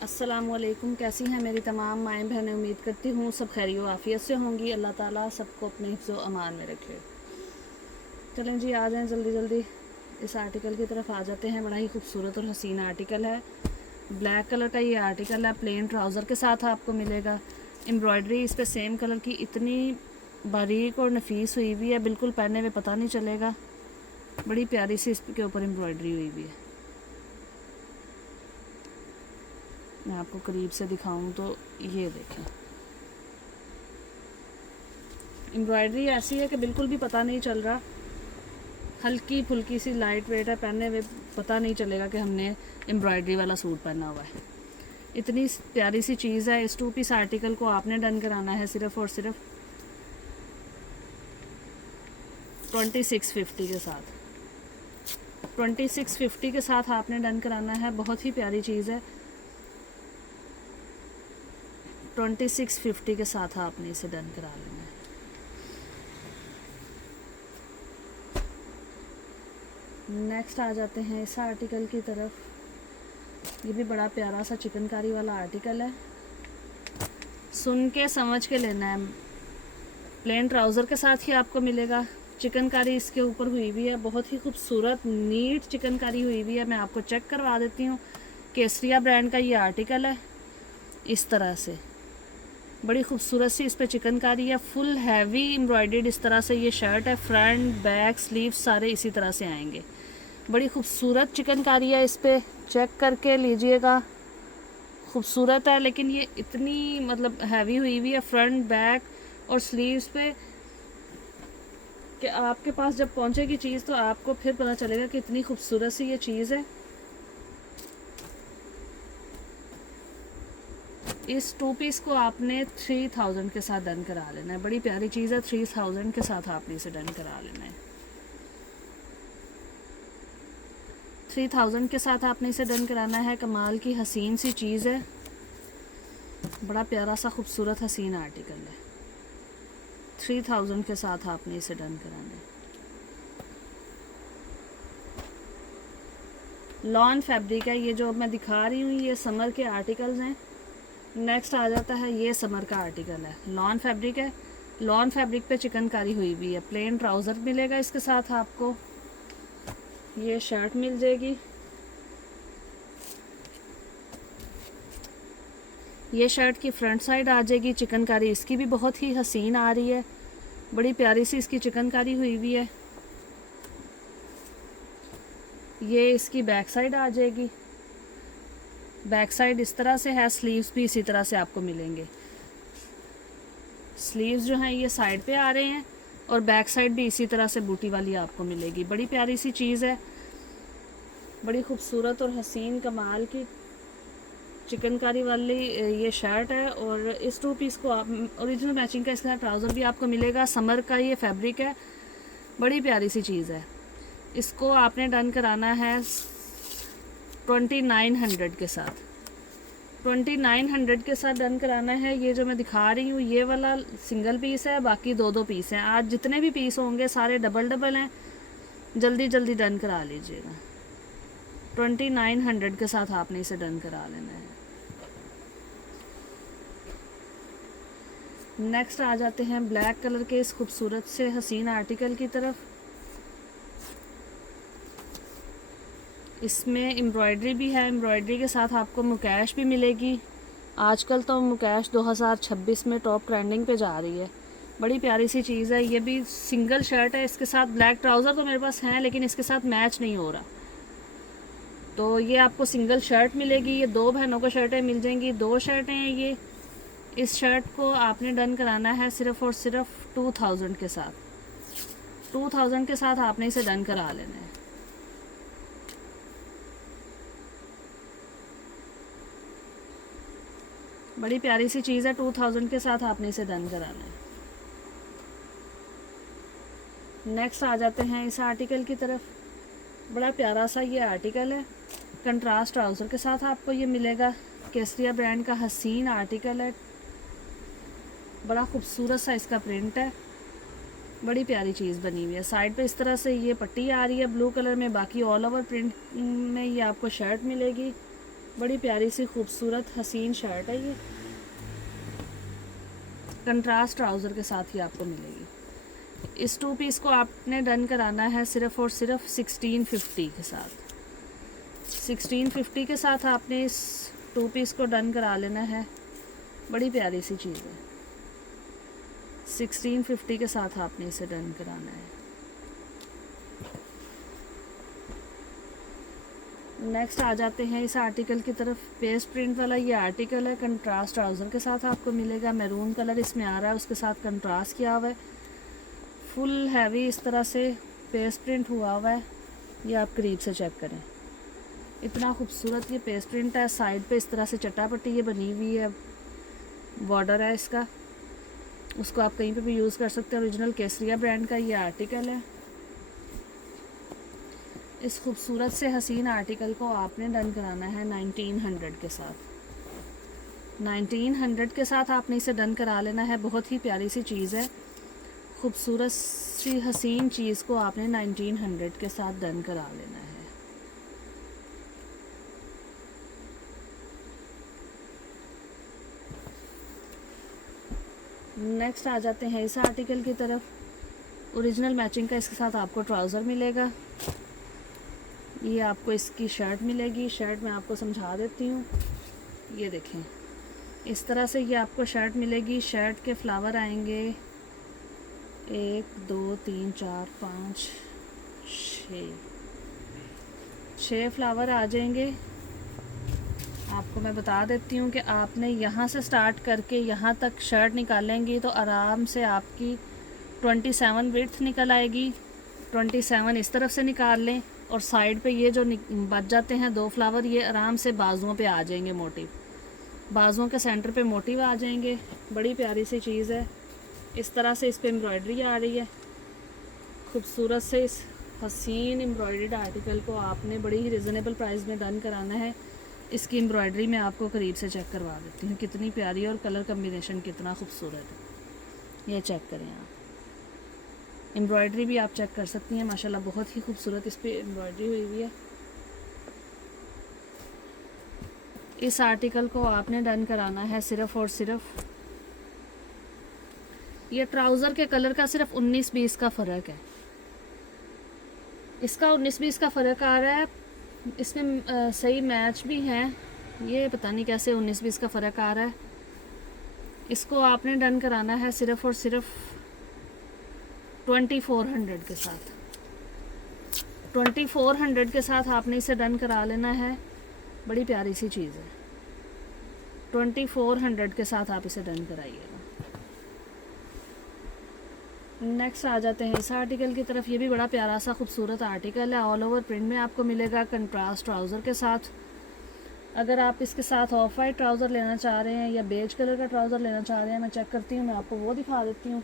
अस्सलामुअलैकुम। कैसी हैं मेरी तमाम माएँ बहनें। उम्मीद करती हूँ सब खैरियो आफ़ियत से होंगी। अल्लाह ताला सबको अपने हिफ्ज़ व अमान में रखे। चलें जी, आ जाएँ जल्दी जल्दी इस आर्टिकल की तरफ आ जाते हैं। बड़ा ही खूबसूरत और हसीन आर्टिकल है। ब्लैक कलर का ये आर्टिकल है। प्लेन ट्राउज़र के साथ आपको मिलेगा। एम्ब्रॉयडरी इस पर सेम कलर की इतनी बारीक और नफीस हुई हुई है, बिल्कुल पहनने में पता नहीं चलेगा। बड़ी प्यारी सी इसके ऊपर एम्ब्रॉयडरी हुई हुई है। मैं आपको करीब से दिखाऊं तो ये देखें, एम्ब्रॉयडरी ऐसी है कि बिल्कुल भी पता नहीं चल रहा। हल्की फुल्की सी लाइट वेट है, पहनने में पता नहीं चलेगा कि हमने एम्ब्रॉयडरी वाला सूट पहना हुआ है। इतनी प्यारी सी चीज़ है। इस 2 पीस आर्टिकल को आपने डन कराना है सिर्फ़ और सिर्फ 2650 के साथ। 2650 के साथ आपने डन कराना है। बहुत ही प्यारी चीज़ है। 2650 के साथ आपने इसे डन करा लेना है। नेक्स्ट आ जाते हैं इस आर्टिकल की तरफ। ये भी बड़ा प्यारा सा चिकनकारी वाला आर्टिकल है। सुन के समझ के लेना है। प्लेन ट्राउज़र के साथ ही आपको मिलेगा। चिकनकारी इसके ऊपर हुई हुई है। बहुत ही खूबसूरत नीट चिकनकारी हुई हुई है। मैं आपको चेक करवा देती हूँ। केसरिया ब्रांड का ये आर्टिकल है। इस तरह से बड़ी खूबसूरत सी इस पर चिकनकारी है। फुल हैवी एम्ब्रॉयडर्ड इस तरह से ये शर्ट है। फ्रंट बैक स्लीव सारे इसी तरह से आएंगे। बड़ी खूबसूरत चिकनकारी है। इस पर चेक करके लीजिएगा। खूबसूरत है, लेकिन ये इतनी मतलब हैवी हुई हुई है फ्रंट बैक और स्लीव्स पे कि आपके पास जब पहुंचेगी चीज़ तो आपको फिर पता चलेगा कि इतनी खूबसूरत सी ये चीज़ है। इस 2 पीस को आपने 3000 के साथ डन करा लेना है। बड़ी प्यारी चीज़ है। 3000 के साथ आपने इसे डन करा लेना है। 3000 के साथ आपने इसे डन कराना है। कमाल की हसीन सी चीज़ है। बड़ा प्यारा सा खूबसूरत हसीन आर्टिकल है। 3000 के साथ आपने इसे डन कराना है। लॉन फैब्रिक है। ये जो मैं दिखा रही हूँ ये समर के आर्टिकल्स हैं। नेक्स्ट आ जाता है ये समर का आर्टिकल है। लॉन फैब्रिक है। लॉन फैब्रिक पे चिकनकारी हुई हुई है। प्लेन ट्राउज़र मिलेगा इसके साथ आपको। ये शर्ट मिल जाएगी। ये शर्ट की फ्रंट साइड आ जाएगी। चिकनकारी इसकी भी बहुत ही हसीन आ रही है। बड़ी प्यारी सी इसकी चिकनकारी हुई हुई है। ये इसकी बैक साइड आ जाएगी। बैक साइड इस तरह से है। स्लीव्स भी इसी तरह से आपको मिलेंगे। स्लीव्स जो हैं ये साइड पे आ रहे हैं और बैक साइड भी इसी तरह से बूटी वाली आपको मिलेगी। बड़ी प्यारी सी चीज़ है। बड़ी खूबसूरत और हसीन कमाल की चिकनकारी वाली ये शर्ट है। और इस 2 पीस को आप ओरिजिनल मैचिंग का इसके साथ ट्राउज़र भी आपको मिलेगा। समर का ये फैब्रिक है। बड़ी प्यारी सी चीज़ है। इसको आपने डन कराना है 2900 के साथ। 2900 के साथ डन कराना है। ये जो मैं दिखा रही हूँ ये वाला सिंगल पीस है, बाकी 2-2 पीस हैं। आज जितने भी पीस होंगे सारे डबल डबल हैं। जल्दी जल्दी डन करा लीजिएगा। 2900 के साथ आपने इसे डन करा लेना है। नेक्स्ट आ जाते हैं ब्लैक कलर के इस खूबसूरत से हसीन आर्टिकल की तरफ। इसमें एम्ब्रॉयडरी भी है। एम्ब्रॉयडरी के साथ आपको मुकैश भी मिलेगी। आजकल तो मुकैश 2026 में टॉप ट्रेंडिंग पे जा रही है। बड़ी प्यारी सी चीज़ है। ये भी सिंगल शर्ट है। इसके साथ ब्लैक ट्राउज़र तो मेरे पास हैं, लेकिन इसके साथ मैच नहीं हो रहा, तो ये आपको सिंगल शर्ट मिलेगी। ये 2 बहनों को शर्टें मिल जाएंगी। 2 शर्टें हैं ये। इस शर्ट को आपने डन कराना है सिर्फ़ और सिर्फ 2000 के साथ। 2000 के साथ आपने इसे डन करा लेना है। बड़ी प्यारी सी चीज़ है। 2000 के साथ आपने इसे डन कराना है। नेक्स्ट आ जाते हैं इस आर्टिकल की तरफ। बड़ा प्यारा सा ये आर्टिकल है। कंट्रास्ट ट्राउज़र के साथ आपको ये मिलेगा। केसरिया ब्रांड का हसीन आर्टिकल है। बड़ा खूबसूरत सा इसका प्रिंट है। बड़ी प्यारी चीज़ बनी हुई है। साइड पे इस तरह से ये पट्टी आ रही है ब्लू कलर में। बाकी ऑल ओवर प्रिंट में ये आपको शर्ट मिलेगी। बड़ी प्यारी सी खूबसूरत हसीन शर्ट है ये, कंट्रास्ट ट्राउज़र के साथ ही आपको मिलेगी। इस 2 पीस को आपने डन कराना है सिर्फ़ और सिर्फ 1650 के साथ। 1650 के साथ आपने इस 2 पीस को डन करा लेना है। बड़ी प्यारी सी चीज़ है। 1650 के साथ आपने इसे डन कराना है। नेक्स्ट आ जाते हैं इस आर्टिकल की तरफ। पेस्ट प्रिंट वाला ये आर्टिकल है, कंट्रास्ट ट्राउज़र के साथ आपको मिलेगा। मैरून कलर इसमें आ रहा है, उसके साथ कंट्रास्ट किया हुआ है। फुल हैवी इस तरह से पेस्ट प्रिंट हुआ हुआ है। ये आप करीब से चेक करें, इतना खूबसूरत ये पेस्ट प्रिंट है। साइड पे इस तरह से चटापट्टी ये बनी हुई है, बॉर्डर है इसका, उसको आप कहीं पे भी यूज़ कर सकते हैं। ओरिजिनल केसरिया ब्रांड का ये आर्टिकल है। इस खूबसूरत से हसीन आर्टिकल को आपने डन कराना है 1900 के साथ। 1900 के साथ आपने इसे डन करा लेना है। बहुत ही प्यारी सी चीज़ है, खूबसूरत सी हसीन चीज़ को आपने 1900 के साथ डन करा लेना है। नेक्स्ट आ जाते हैं इस आर्टिकल की तरफ। ओरिजिनल मैचिंग का इसके साथ आपको ट्राउज़र मिलेगा। ये आपको इसकी शर्ट मिलेगी। शर्ट मैं आपको समझा देती हूँ। ये देखें, इस तरह से ये आपको शर्ट मिलेगी। शर्ट के फ्लावर आएंगे 1 2 3 4 5 6 फ्लावर आ जाएंगे। आपको मैं बता देती हूँ कि आपने यहाँ से स्टार्ट करके यहाँ तक शर्ट निकालेंगी तो आराम से आपकी 27 विड्थ निकल आएगी। 27 इस तरफ से निकाल लें और साइड पे ये जो बच जाते हैं 2 फ्लावर, ये आराम से बाजुओं पे आ जाएंगे। मोटिव बाजुओं के सेंटर पे मोटिव आ जाएंगे। बड़ी प्यारी सी चीज़ है। इस तरह से इस पर एम्ब्रॉयडरी आ रही है। खूबसूरत से इस हसीन एम्ब्रॉयडर्ड आर्टिकल को आपने बड़ी ही रिजनेबल प्राइस में डन कराना है। इसकी एम्ब्रॉयडरी मैं आपको करीब से चेक करवा देती हूँ, कितनी प्यारी और कलर कम्बिनेशन कितना खूबसूरत है। ये चेक करें आप, एम्ब्रॉयडरी भी आप चेक कर सकती हैं। माशाल्लाह बहुत ही खूबसूरत इस पर एम्ब्रॉयडरी हुई हुई है। इस आर्टिकल को आपने डन कराना है सिर्फ़ और सिर्फ, ये ट्राउज़र के कलर का सिर्फ 19-20 का फ़र्क है। इसका 19-20 का फ़र्क आ रहा है। इसमें सही मैच भी हैं। ये पता नहीं कैसे 19-20 का फ़र्क आ रहा है। इसको आपने डन कराना है सिर्फ़ और सिर्फ 2400 के साथ। 2400 के साथ आपने इसे डन करा लेना है। बड़ी प्यारी सी चीज़ है। 2400 के साथ आप इसे डन कराइएगा। नेक्स्ट आ जाते हैं इस आर्टिकल की तरफ। ये भी बड़ा प्यारा सा खूबसूरत आर्टिकल है। ऑल ओवर प्रिंट में आपको मिलेगा, कंट्रास्ट ट्राउज़र के साथ। अगर आप इसके साथ ऑफ वाइट ट्राउज़र लेना चाह रहे हैं या बेज कलर का ट्राउज़र लेना चाह रहे हैं, मैं चेक करती हूँ, मैं आपको वो दिखा देती हूँ।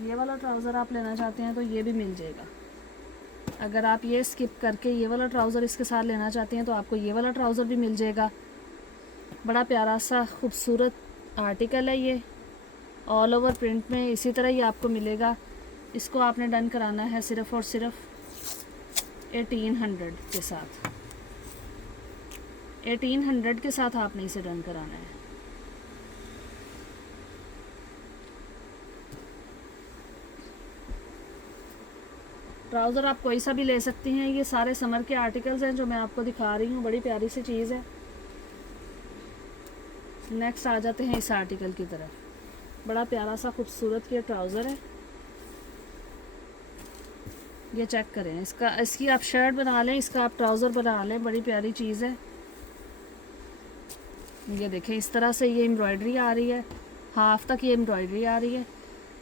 ये वाला ट्राउज़र आप लेना चाहते हैं तो ये भी मिल जाएगा। अगर आप ये स्किप करके ये वाला ट्राउज़र इसके साथ लेना चाहते हैं तो आपको ये वाला ट्राउज़र भी मिल जाएगा। बड़ा प्यारा सा खूबसूरत आर्टिकल है ये, ऑल ओवर प्रिंट में इसी तरह ही आपको मिलेगा। इसको आपने डन कराना है सिर्फ़ और सिर्फ 1800 के साथ। 1800 के साथ आपने इसे डन कराना है। ट्राउज़र आप कोई सा भी ले सकती हैं। ये सारे समर के आर्टिकल्स हैं जो मैं आपको दिखा रही हूँ। बड़ी प्यारी सी चीज़ है। नेक्स्ट आ जाते हैं इस आर्टिकल की तरफ। बड़ा प्यारा सा खूबसूरत ये ट्राउज़र है। ये चेक करें, इसकी आप शर्ट बना लें, इसका आप ट्राउज़र बना लें। बड़ी प्यारी चीज़ है। ये देखें, इस तरह से ये एम्ब्रॉयडरी आ रही है, हाफ तक ये एम्ब्रॉयडरी आ रही है।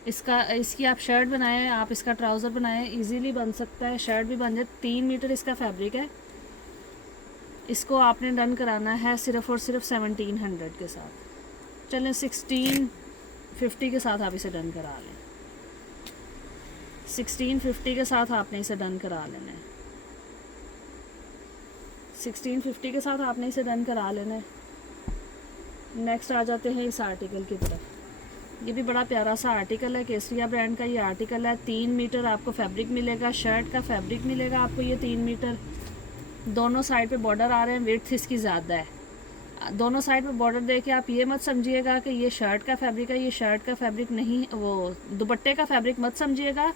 इसकी आप शर्ट बनाएं, आप इसका ट्राउज़र बनाएं, इजीली बन सकता है। शर्ट भी बन जाए। 3 मीटर इसका फैब्रिक है। इसको आपने डन कराना है सिर्फ़ और सिर्फ 1700 के साथ। चलें 1650 के साथ आप इसे डन करा लें। 1650 के साथ आपने इसे डन करा लेना है। 1650 के साथ आपने इसे डन करा लेना है। नेक्स्ट आ जाते हैं इस आर्टिकल की तरफ। ये भी बड़ा प्यारा सा आर्टिकल है, केसरिया ब्रांड का ये आर्टिकल है। 3 मीटर आपको फैब्रिक मिलेगा, शर्ट का फैब्रिक मिलेगा आपको ये 3 मीटर। दोनों साइड पे बॉर्डर आ रहे हैं, विड्थ इसकी ज़्यादा है। दोनों साइड पे बॉर्डर देख के आप ये मत समझिएगा कि ये शर्ट का फैब्रिक है, ये शर्ट का फैब्रिक नहीं, वो दुपट्टे का फैब्रिक मत समझिएगा,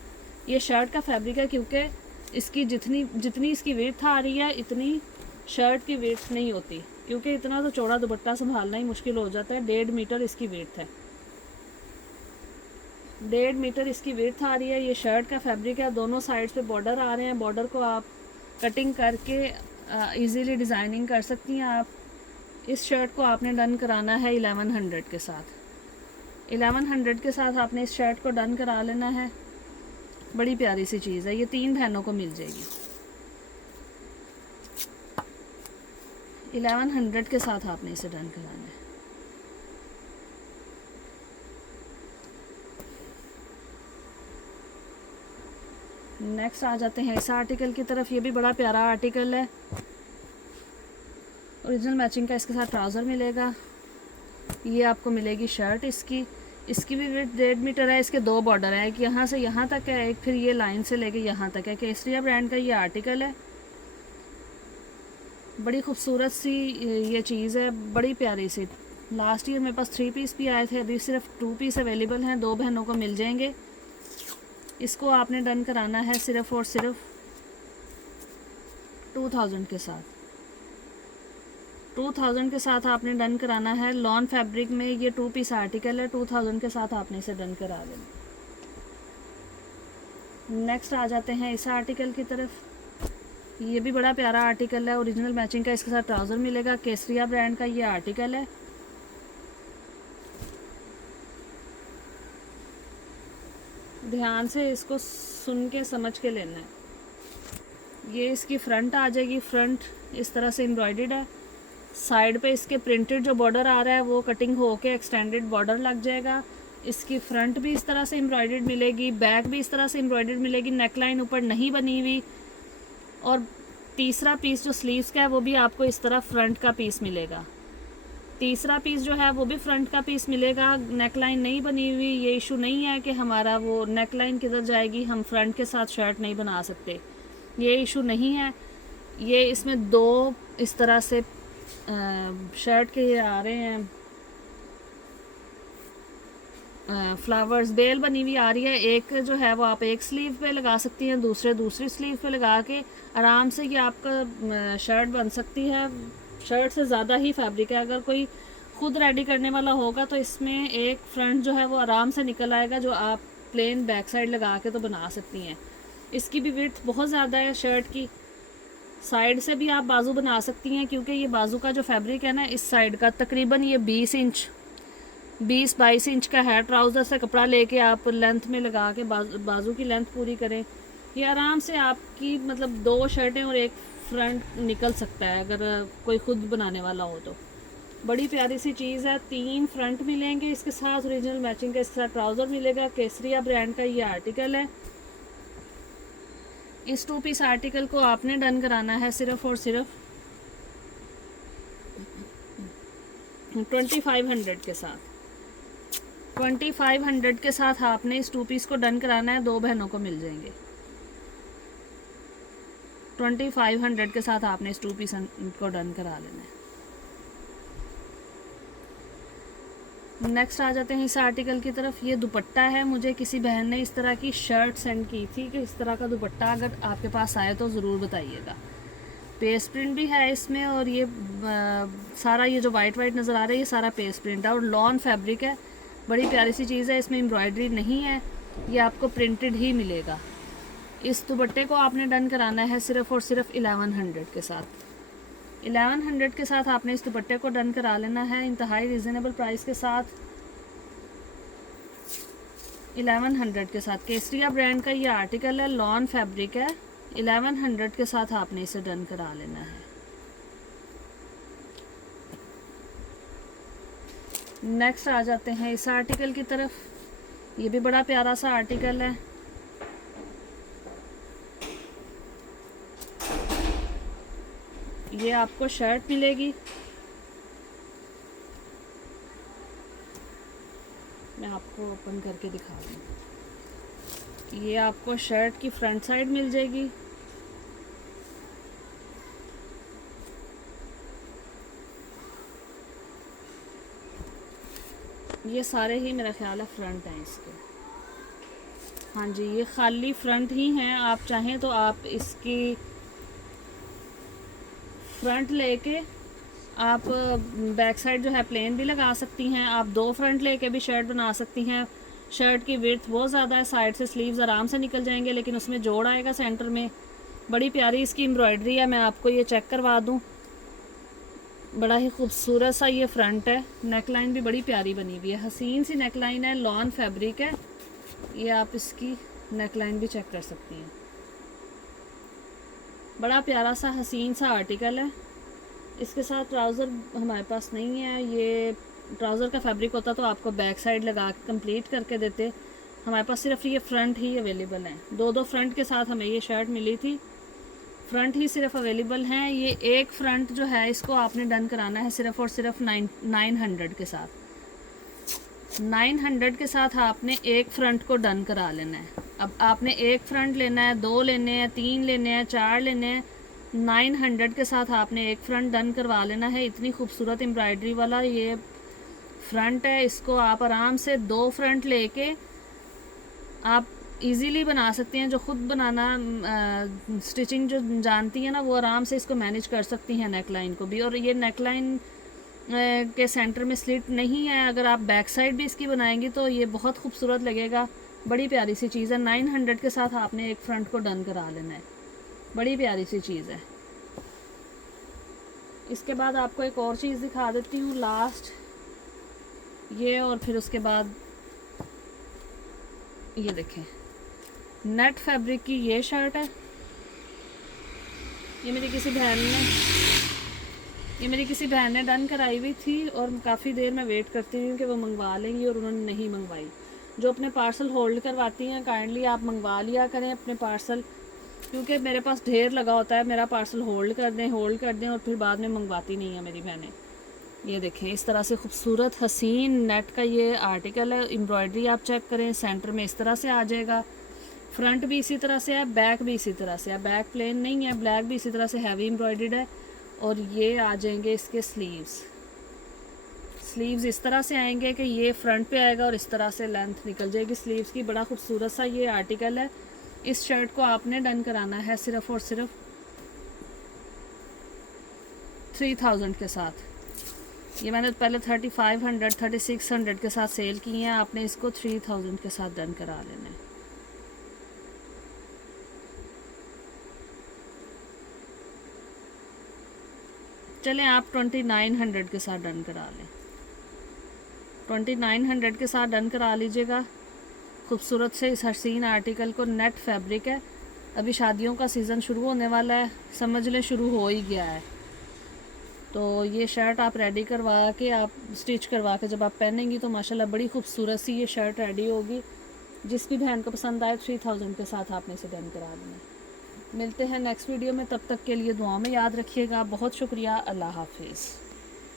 ये शर्ट का फैब्रिक है। क्योंकि इसकी जितनी इसकी विड्थ आ रही है इतनी शर्ट की विड्थ नहीं होती, क्योंकि इतना तो चौड़ा दुपट्टा संभालना ही मुश्किल हो जाता है। 1.5 मीटर इसकी विड्थ है, 1.5 मीटर इसकी विड्थ आ रही है। ये शर्ट का फैब्रिक है, दोनों साइड्स पे बॉर्डर आ रहे हैं। बॉर्डर को आप कटिंग करके इजीली डिज़ाइनिंग कर सकती हैं आप। इस शर्ट को आपने डन कराना है 1100 के साथ। 1100 के साथ आपने इस शर्ट को डन करा लेना है। बड़ी प्यारी सी चीज़ है, ये 3 बहनों को मिल जाएगी। 1100 के साथ आपने इसे डन कराना है। नेक्स्ट आ जाते हैं इस आर्टिकल की तरफ। ये भी बड़ा प्यारा आर्टिकल है, ओरिजिनल मैचिंग का इसके साथ ट्राउज़र मिलेगा। ये आपको मिलेगी शर्ट इसकी भी विड्थ 1.5 मीटर है। इसके 2 बॉर्डर हैं, एक यहाँ से यहाँ तक है, एक फिर ये लाइन से लेके यहाँ तक है। केसरिया ब्रांड का ये आर्टिकल है, बड़ी खूबसूरत सी ये चीज़ है, बड़ी प्यारी सी। लास्ट ईयर मेरे पास 3 पीस भी आए थे, अभी सिर्फ 2 पीस अवेलेबल हैं, 2 बहनों को मिल जाएंगे। इसको आपने डन कराना है सिर्फ और सिर्फ 2000 के साथ। 2000 के साथ आपने डन कराना है। लॉन फैब्रिक में ये 2 पीस आर्टिकल है, 2000 के साथ आपने इसे डन करा देना। नेक्स्ट आ जाते हैं इस आर्टिकल की तरफ। ये भी बड़ा प्यारा आर्टिकल है, ओरिजिनल मैचिंग का इसके साथ ट्राउज़र मिलेगा। केसरिया ब्रांड का ये आर्टिकल है। ध्यान से इसको सुन के समझ के लेना है। ये इसकी फ्रंट आ जाएगी, फ्रंट इस तरह से एम्ब्रॉयडर्ड है। साइड पे इसके प्रिंटेड जो बॉर्डर आ रहा है वो कटिंग होके एक्सटेंडेड बॉर्डर लग जाएगा। इसकी फ्रंट भी इस तरह से एम्ब्रॉयडर्ड मिलेगी, बैक भी इस तरह से एम्ब्रॉयडर्ड मिलेगी, नेकलाइन ऊपर नहीं बनी हुई। और तीसरा पीस जो स्लीव्स का है वो भी आपको इस तरह फ्रंट का पीस मिलेगा। तीसरा पीस जो है वो भी फ्रंट का पीस मिलेगा, नेकलाइन नहीं बनी हुई। ये इशू नहीं है कि हमारा वो नेकलाइन किधर जाएगी, हम फ्रंट के साथ शर्ट नहीं बना सकते, ये इशू नहीं है। ये इसमें 2 इस तरह से शर्ट के ये आ रहे हैं फ्लावर्स, बेल बनी हुई आ रही है। एक जो है वो आप एक स्लीव पे लगा सकती हैं, दूसरी स्लीव पे लगा के आराम से ये आपका शर्ट बन सकती है। शर्ट से ज़्यादा ही फैब्रिक है। अगर कोई खुद रेडी करने वाला होगा तो इसमें एक फ्रंट जो है वो आराम से निकल आएगा, जो आप प्लेन बैक साइड लगा के तो बना सकती हैं। इसकी भी विड्थ बहुत ज़्यादा है शर्ट की। साइड से भी आप बाजू बना सकती हैं, क्योंकि ये बाजू का जो फैब्रिक है ना इस साइड का तकरीबन ये 20-22 इंच का है। ट्राउज़र से कपड़ा लेके आप लेंथ में लगा के बाजू की लेंथ पूरी करें, ये आराम से आपकी मतलब 2 शर्टें और एक फ्रंट निकल सकता है अगर कोई खुद बनाने वाला हो तो। बड़ी प्यारी सी चीज़ है। 3 फ्रंट मिलेंगे इसके साथ, ओरिजिनल मैचिंग का इसके साथ ट्राउज़र मिलेगा। केसरिया ब्रांड का ये आर्टिकल है। इस 2 पीस आर्टिकल को आपने डन कराना है सिर्फ और सिर्फ 2500 के साथ। 2500 के साथ आपने इस 2 पीस को डन कराना है, 2 बहनों को मिल जाएंगे। 2500 के साथ आपने इस 2 पीस को डन करा लेना है। नेक्स्ट आ जाते हैं इस आर्टिकल की तरफ। ये दुपट्टा है, मुझे किसी बहन ने इस तरह की शर्ट सेंड की थी कि इस तरह का दुपट्टा अगर आपके पास आए तो ज़रूर बताइएगा। पेस्ट प्रिंट भी है इसमें, और ये सारा ये जो वाइट नज़र आ रहा है ये सारा पेस्ट प्रिंट है और लॉन फैब्रिक है। बड़ी प्यारी सी चीज़ है, इसमें एम्ब्रॉयडरी नहीं है, ये आपको प्रिंटेड ही मिलेगा। इस दुपट्टे को आपने डन कराना है सिर्फ और सिर्फ 1100 के साथ। 1100 के साथ आपने इस दुपट्टे को डन करा लेना है, इंतहाई रिजनेबल प्राइस के साथ। 1100 के साथ केसरिया ब्रांड का ये आर्टिकल है, लॉन फैब्रिक है। 1100 के साथ आपने इसे डन करा लेना है। नेक्स्ट आ जाते हैं इस आर्टिकल की तरफ। ये भी बड़ा प्यारा सा आर्टिकल है। ये आपको शर्ट मिलेगी, मैं आपको ओपन करके दिखा दूँ। ये आपको शर्ट की फ्रंट साइड मिल जाएगी। ये सारे ही मेरा ख्याल है फ्रंट हैं इसके। हाँ जी, ये खाली फ्रंट ही हैं। आप चाहें तो आप इसकी फ्रंट लेके आप बैक साइड जो है प्लेन भी लगा सकती हैं। आप 2 फ्रंट लेके भी शर्ट बना सकती हैं। शर्ट की विड्थ बहुत ज़्यादा है, साइड से स्लीव्स आराम से निकल जाएंगे, लेकिन उसमें जोड़ आएगा सेंटर में। बड़ी प्यारी इसकी एम्ब्रॉयडरी है, मैं आपको ये चेक करवा दूँ। बड़ा ही खूबसूरत सा ये फ्रंट है। नेक लाइन भी बड़ी प्यारी बनी हुई है, हसीन सी नेक लाइन है, लॉन फैब्रिक है। ये आप इसकी नेक लाइन भी चेक कर सकती हैं। बड़ा प्यारा सा हसीन सा आर्टिकल है। इसके साथ ट्राउज़र हमारे पास नहीं है। ये ट्राउज़र का फैब्रिक होता तो आपको बैक साइड लगा के कंप्लीट करके देते। हमारे पास सिर्फ ये फ्रंट ही अवेलेबल हैं। 2 फ्रंट के साथ हमें ये शर्ट मिली थी, फ्रंट ही सिर्फ अवेलेबल हैं। ये एक फ्रंट जो है इसको आपने डन कराना है सिर्फ और सिर्फ 900 के साथ। 900 के साथ आपने एक फ्रंट को डन करा लेना है। अब आपने एक फ्रंट लेना है, 2 लेने हैं, 3 लेने हैं, 4 लेने हैं। 900 के साथ आपने एक फ्रंट डन करवा लेना है। इतनी खूबसूरत एम्ब्रॉयडरी वाला ये फ्रंट है। इसको आप आराम से 2 फ्रंट लेके आप इजीली बना सकती हैं। जो ख़ुद बनाना स्टिचिंग जो जानती है ना, वो आराम से इसको मैनेज कर सकती हैं नेक लाइन को भी। और ये नेक लाइन के सेंटर में स्लिट नहीं है। अगर आप बैक साइड भी इसकी बनाएंगी तो ये बहुत खूबसूरत लगेगा। बड़ी प्यारी सी चीज़ है। 900 के साथ आपने एक फ्रंट को डन करा लेना है। बड़ी प्यारी सी चीज़ है। इसके बाद आपको एक और चीज़ दिखा देती हूँ लास्ट, ये, और फिर उसके बाद ये देखें, नेट फैब्रिक की ये शर्ट है। ये मेरी किसी बहन ने डन कराई हुई थी और काफ़ी देर मैं वेट करती हूँ कि वो मंगवा लेंगी, और उन्होंने नहीं मंगवाई। जो अपने पार्सल होल्ड करवाती हैं, काइंडली आप मंगवा लिया करें अपने पार्सल, क्योंकि मेरे पास ढेर लगा होता है। मेरा पार्सल होल्ड कर दें और फिर बाद में मंगवाती नहीं है मेरी बहनें। ये देखें, इस तरह से खूबसूरत हसीन नेट का ये आर्टिकल है। एम्ब्रॉयडरी आप चेक करें, सेंटर में इस तरह से आ जाएगा। फ्रंट भी इसी तरह से है, बैक भी इसी तरह से है। बैक प्लेन नहीं है, ब्लैक भी इसी तरह से हैवी एम्ब्रॉयडर्ड है। और ये आ जाएंगे इसके स्लीव्स इस तरह से आएंगे कि ये फ्रंट पे आएगा और इस तरह से लेंथ निकल जाएगी स्लीव्स की। बड़ा खूबसूरत सा ये आर्टिकल है। इस शर्ट को आपने डन कराना है सिर्फ और सिर्फ 3000 के साथ। ये मैंने पहले 3500 3600 के साथ सेल की हैं। आपने इसको 3000 के साथ डन करा लेना है। चलें, आप 2900 के साथ डन करा लें। 2900 के साथ डन करा लीजिएगा। खूबसूरत से इस हसीन आर्टिकल को, नेट फैब्रिक है। अभी शादियों का सीज़न शुरू होने वाला है, समझ लें शुरू हो ही गया है। तो ये शर्ट आप रेडी करवा के, आप स्टिच करवा के जब आप पहनेंगी तो माशाल्लाह बड़ी खूबसूरत सी ये शर्ट रेडी होगी। जिस भी बहन को पसंद आए 3000 के साथ आपने इसे डन करा देना। मिलते हैं नेक्स्ट वीडियो में, तब तक के लिए दुआ में याद रखिएगा। बहुत शुक्रिया। अल्लाह हाफिज़।